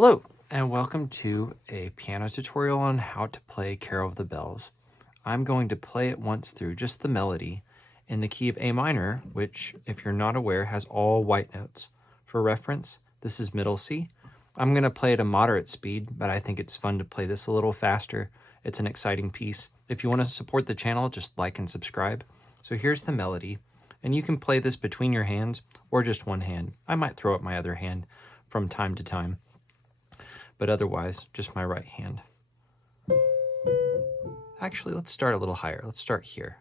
Hello, and welcome to a piano tutorial on how to play Carol of the Bells. I'm going to play it once through just the melody in the key of A minor, which, if you're not aware, has all white notes. For reference, this is middle C. I'm going to play at a moderate speed, but I think it's fun to play this a little faster. It's an exciting piece. If you want to support the channel, just like and subscribe. So here's the melody, and you can play this between your hands or just one hand. I might throw up my other hand from time to time, but otherwise, just my right hand. Actually, let's start a little higher. Let's start here.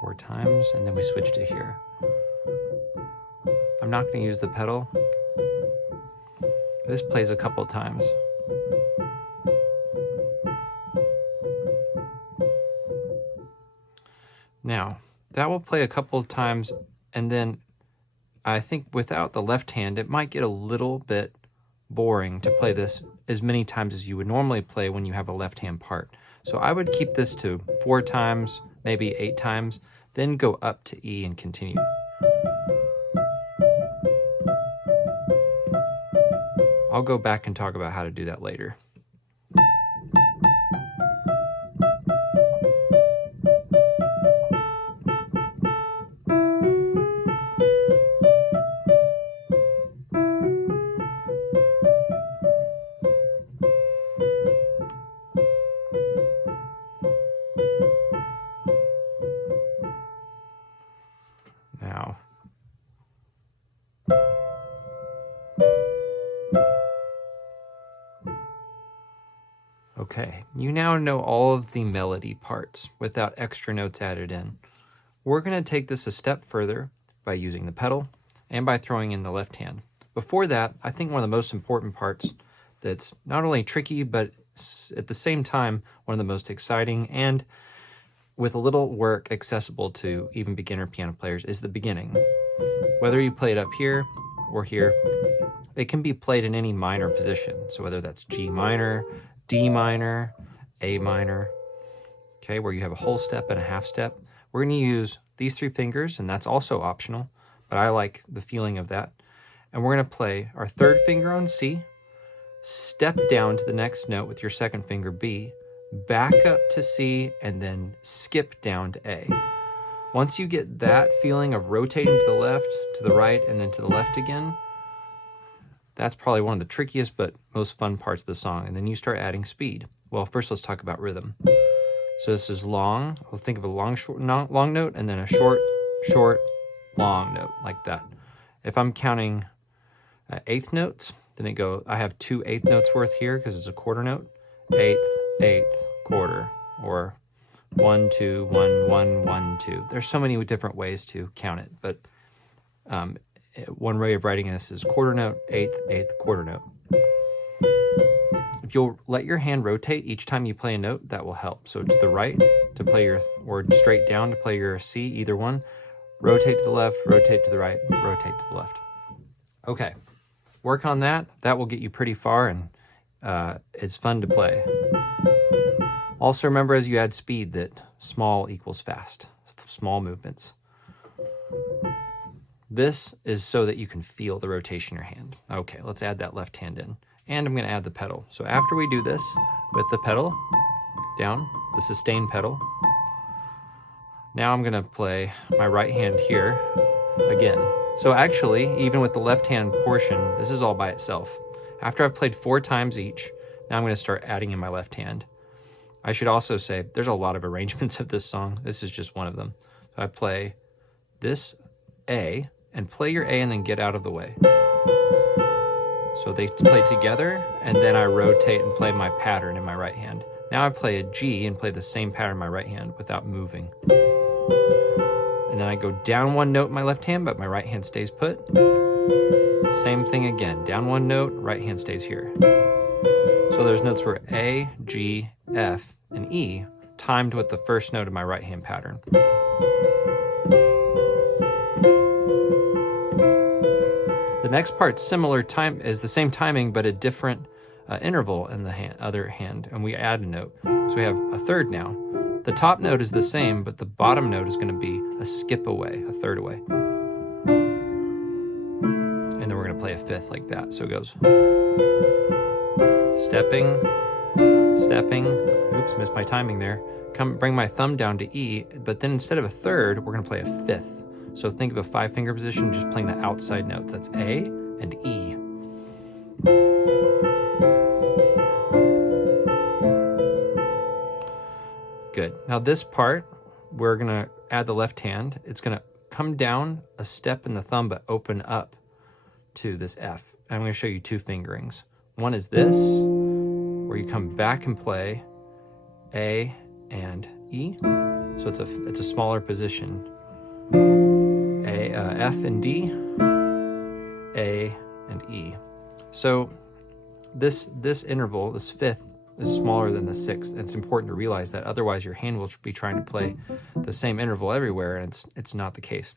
Four times, and then we switch to here. I'm not going to use the pedal. This plays a couple times. Now, that will play a couple of times, and then I think without the left hand, it might get a little bit boring to play this as many times as you would normally play when you have a left hand part. So I would keep this to 4 times, maybe 8 times, then go up to E and continue. I'll go back and talk about how to do that later. Now, okay, you now know all of the melody parts without extra notes added in. We're going to take this a step further by using the pedal and by throwing in the left hand. Before that, I think one of the most important parts that's not only tricky, but at the same time, one of the most exciting and with a little work accessible to even beginner piano players is the beginning. Whether you play it up here or here, it can be played in any minor position. So whether that's G minor, D minor, A minor, okay, where you have a whole step and a half step. We're going to use these 3 fingers, and that's also optional, but I like the feeling of that. And we're going to play our 3rd finger on C, step down to the next note with your 2nd finger B, back up to C, and then skip down to A. Once you get that feeling of rotating to the left, to the right, and then to the left again, that's probably one of the trickiest but most fun parts of the song. And then you start adding speed. Well, first let's talk about rhythm. So this is long. We'll think of a long note, and then a short, long note, like that. If I'm counting 1/8 notes, then I have 2 1/8 notes worth here because it's a quarter note. 1/8, 1/8, quarter, or 1 2 1 1 1 2. There's so many different ways to count it, but one way of writing this is quarter note, 1/8, 1/8, quarter note. If you'll let your hand rotate each time you play a note, that will help. So to the right to play or straight down to play your C, either one. Rotate to the left, rotate to the right, rotate to the left. Okay, work on that. That will get you pretty far, and it's fun to play. Also remember as you add speed that small equals fast, small movements. This is so that you can feel the rotation in your hand. Okay, let's add that left hand in. And I'm going to add the pedal. So after we do this with the pedal down, the sustain pedal, now I'm going to play my right hand here again. So actually, even with the left hand portion, this is all by itself. After I've played 4 times each, now I'm going to start adding in my left hand. I should also say there's a lot of arrangements of this song. This is just one of them. So I play this A, and play your A and then get out of the way. So they play together, and then I rotate and play my pattern in my right hand. Now I play a G and play the same pattern in my right hand without moving. And then I go down 1 note in my left hand, but my right hand stays put. Same thing again, down 1 note, right hand stays here. So there's notes for A, G, F, and E, timed with the first note of my right hand pattern. The next part is the same timing, but a different interval in the other hand, and we add a note. So we have a 3rd now. The top note is the same, but the bottom note is going to be a skip away, a 1/3 away. to play a fifth like that. So it goes stepping, stepping. Oops, missed my timing there. Bring my thumb down to E, but then instead of a third, we're going to play a fifth. So think of a 5-finger position, just playing the outside notes. That's A and E. Good. Now this part, we're going to add the left hand. It's going to come down a step in the thumb, but open up to this F. And I'm going to show you 2 fingerings. One is this, where you come back and play A and E. So it's a smaller position. F and D, A and E. So this interval, this fifth, is smaller than the sixth. It's important to realize that, otherwise your hand will be trying to play the same interval everywhere, and it's not the case.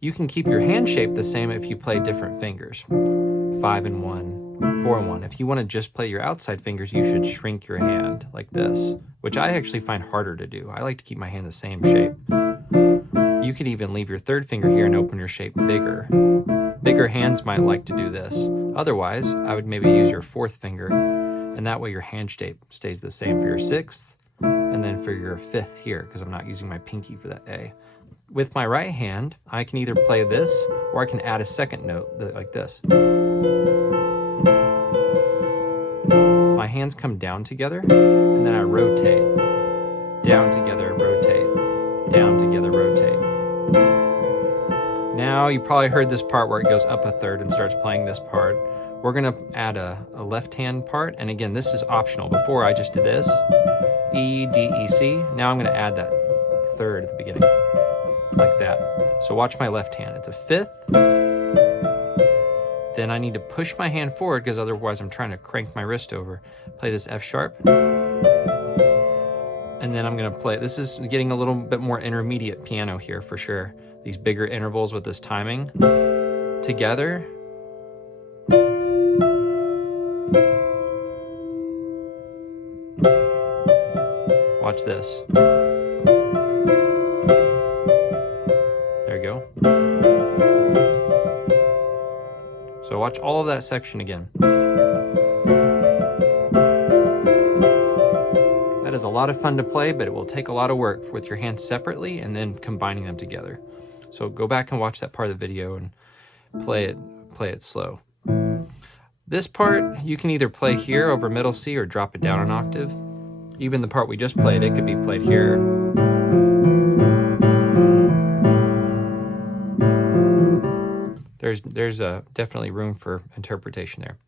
You can keep your hand shape the same if you play different fingers. 5 and 1, 4 and 1. If you want to just play your outside fingers, you should shrink your hand like this, which I actually find harder to do. I like to keep my hand the same shape. You could even leave your third finger here and open your shape bigger. Bigger hands might like to do this. Otherwise, I would maybe use your fourth finger, and that way your hand shape stays the same for your sixth, and then for your fifth here, because I'm not using my pinky for that A. With my right hand, I can either play this, or I can add a second note like this. My hands come down together, and then I rotate. Down together, rotate. Down together, rotate. Now you probably heard this part where it goes up a third and starts playing this part. We're going to add a left hand part, and again, this is optional. Before I just did this, E, D, E, C. Now I'm going to add that third at the beginning, like that. So watch my left hand. It's a fifth. Then I need to push my hand forward, because otherwise I'm trying to crank my wrist over. Play this F sharp. And then I'm going to play, this is getting a little bit more intermediate piano here for sure. These bigger intervals with this timing together. Watch this. There you go. So watch all of that section again. That is a lot of fun to play, but it will take a lot of work with your hands separately and then combining them together. So go back and watch that part of the video and play it slow. This part, you can either play here over middle C or drop it down an octave. Even the part we just played, it could be played here. There's definitely room for interpretation there.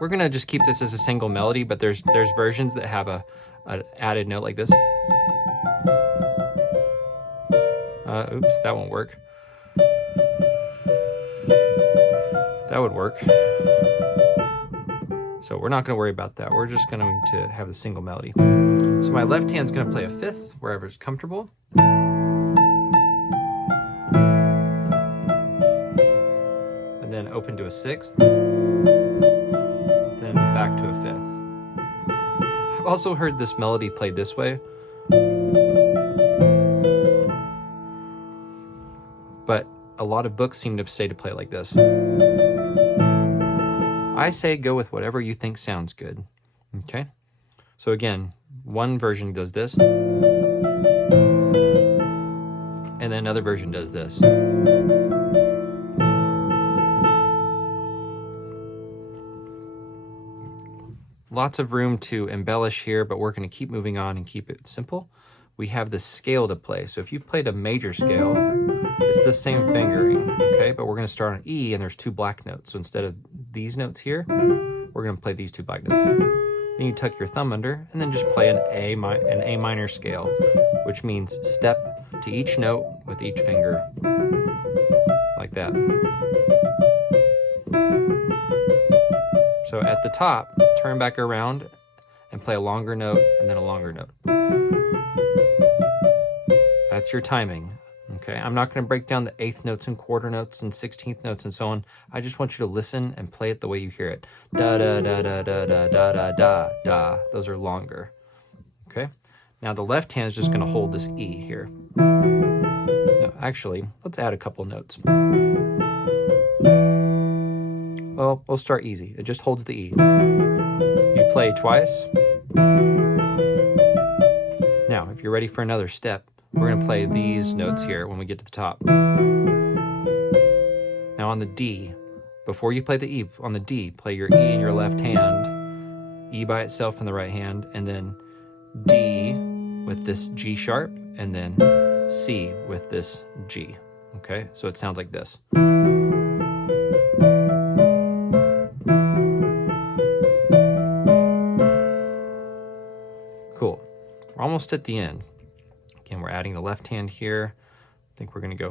We're gonna just keep this as a single melody, but there's versions that have an added note like this. Oops, that won't work. That would work. So we're not going to worry about that. We're just going to have the single melody. So my left hand's going to play a fifth wherever it's comfortable. And then open to a sixth. Then back to a fifth. I've also heard this melody played this way. But a lot of books seem to say to play like this. I say go with whatever you think sounds good. Okay? So again, one version does this. And then another version does this. Lots of room to embellish here, but we're going to keep moving on and keep it simple. We have the scale to play. So if you played a major scale, it's the same fingering, okay? But we're going to start on E, and there's 2 black notes. So instead of these notes here, we're going to play these 2 black notes. Then you tuck your thumb under, and then just play an A minor scale, which means step to each note with each finger, like that. So at the top, turn back around and play a longer note, and then a longer note. That's your timing. Okay, I'm not going to break down the 8th notes and quarter notes and 16th notes and so on. I just want you to listen and play it the way you hear it. Da da da da da da da da da da. Those are longer. Okay. Now the left hand is just going to hold this E here. No, actually, let's add a couple notes. Well, we'll start easy. It just holds the E. You play twice. Now, if you're ready for another step, we're going to play these notes here when we get to the top. Now on the D, before you play the E, on the D, play your E in your left hand, E by itself in the right hand, and then D with this G sharp, and then C with this G. Okay, so it sounds like this. Cool. We're almost at the end. Again, we're adding the left hand here. I think we're going to go.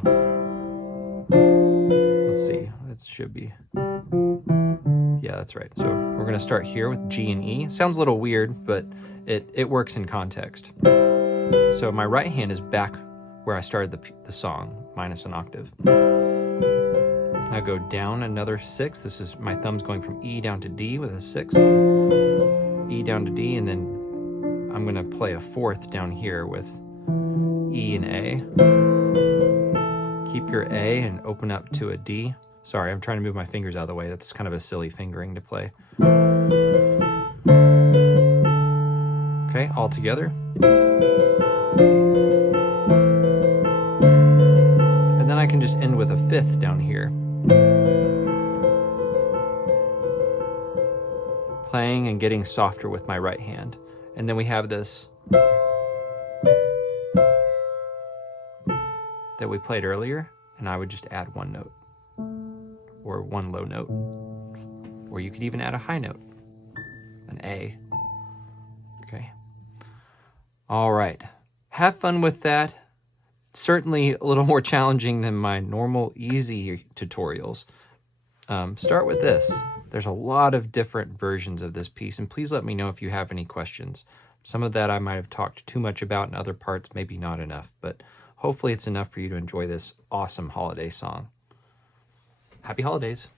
Let's see. That should be. Yeah, that's right. So we're going to start here with G and E. Sounds a little weird, but it works in context. So my right hand is back where I started the song, minus an octave. I go down another 6. This is my thumb's going from E down to D with a 6th, E down to D, and then I'm going to play a 4th down here with E and A. Keep your A and open up to a D. Sorry, I'm trying to move my fingers out of the way. That's kind of a silly fingering to play. Okay, all together. And then I can just end with a 5th down here. Playing and getting softer with my right hand. And then we have this that we played earlier, and I would just add one note, or one low note, or you could even add a high note, an A. Okay. All right. Have fun with that. Certainly a little more challenging than my normal easy tutorials. Start with this. There's a lot of different versions of this piece, and please let me know if you have any questions. Some of that I might have talked too much about, and other parts maybe not enough, but hopefully it's enough for you to enjoy this awesome holiday song. Happy holidays.